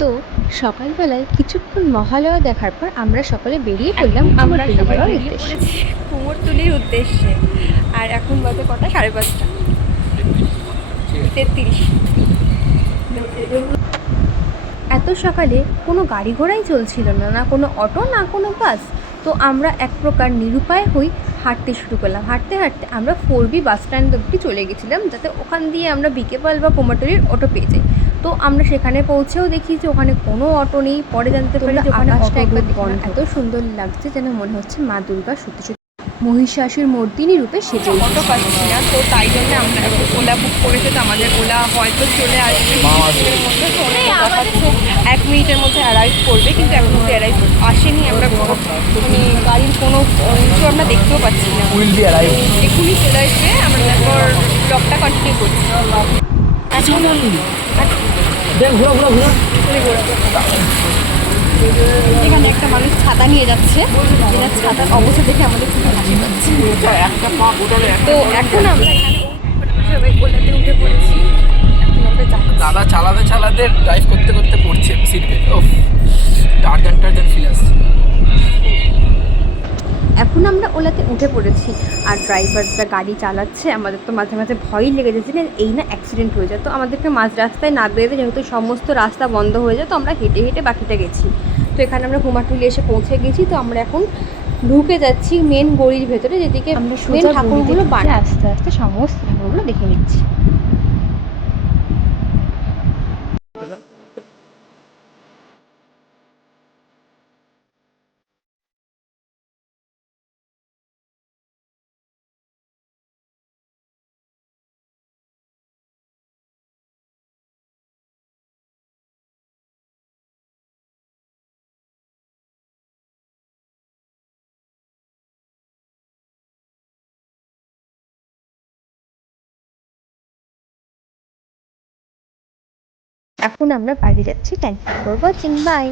তো সকালবেলায় কিছুক্ষণ মহালয়া দেখার পর আমরা সকলে বেরিয়ে পড়লাম আমরা কুমোরটুলি সবাই বেরিয়ে উদ্দেশ্যে। পড়েছি কুমোরটুলির উদ্দেশ্যে। আর এখন বাজে কটা? সাড়ে পাঁচটা। তেত্রিশ। এত সকালে কোনো গাড়ি ঘোড়াই চলছিল না না কোনো অটো না কোনো বাস। তো আমরা এক প্রকার নিরুপায় হই হাঁটতে শুরু করলাম। হাঁটতে হাঁটতে আমরা ফোর বি বাস স্ট্যান্ড অবধি চলে গেছিলাম যাতে ওখান দিয়ে আমরা বিকেপাল বা কোমাটুলির অটো পেয়ে যাই। তো আমরা সেখানে পৌঁছেও দেখি যে ওখানে কোনো অটো নেই। পরে জানতে পারি যে ওখানে অটো একবার বন্ধ এত সুন্দর লাগছে যেন মনে হচ্ছে মা দুর্গা সত্যি সত্যি মহিষাসুর মর্দিনী রূপে সেজে অটো পাচ্ছি না তো তাই জন্য আমরা ওলা বুক করেছে তো আমাদের ওলা হয়তো চলে আসবে। মধ্যে এক মিনিটের মধ্যে অ্যারাইভ করবে কিন্তু এখন অব্দি অ্যারাইভ আসেনি। আমরা কোনো- মানে গাড়ির কোনো কিছু আমরা দেখতেও পাচ্ছি না। অ্যারাইভ চলে আসবে আমরা তারপর ব্লগটা কন্টিনিউ করছি। দেখ ঘুরো ঘুরো ঘুরো। এখানে একটা মানুষ ছাতা নিয়ে যাচ্ছে। যেটা ছাতার অবস্থা দেখে আমাদের খুব হাসি পাচ্ছে। তো এখন আমরা সবাই ওলাতে উঠে পড়েছি দাদা চালাতে চালাতে ড্রাইভ করতে করতে পড়ছে সিট বেল্ট। ও টার্জান টার্জান ফিল আসছে। এখন আমরা ওলাতে উঠে পড়েছি। আর ড্রাইভারটা গাড়ি চালাচ্ছে আমাদের তো মাঝে মাঝে ভয়ই লেগে যাচ্ছে যে এই না অ্যাক্সিডেন্ট হয়ে যায়। তো আমাদেরকে মাঝ রাস্তায় না বেরোতে যেহেতু সমস্ত রাস্তা বন্ধ হয়ে যায় তো আমরা হেঁটে হেঁটে বাকিটা গেছি। তো এখানে আমরা কুমারটুলি এসে পৌঁছে গেছি তো আমরা এখন ঢুকে যাচ্ছি মেন গড়ির ভেতরে যেদিকে আমরা ঠাকুরগুলো আস্তে আস্তে সমস্ত ঠাকুরগুলো দেখে নিচ্ছি। এখন আমরা বাড়ি যাচ্ছি। Thank you for watching bye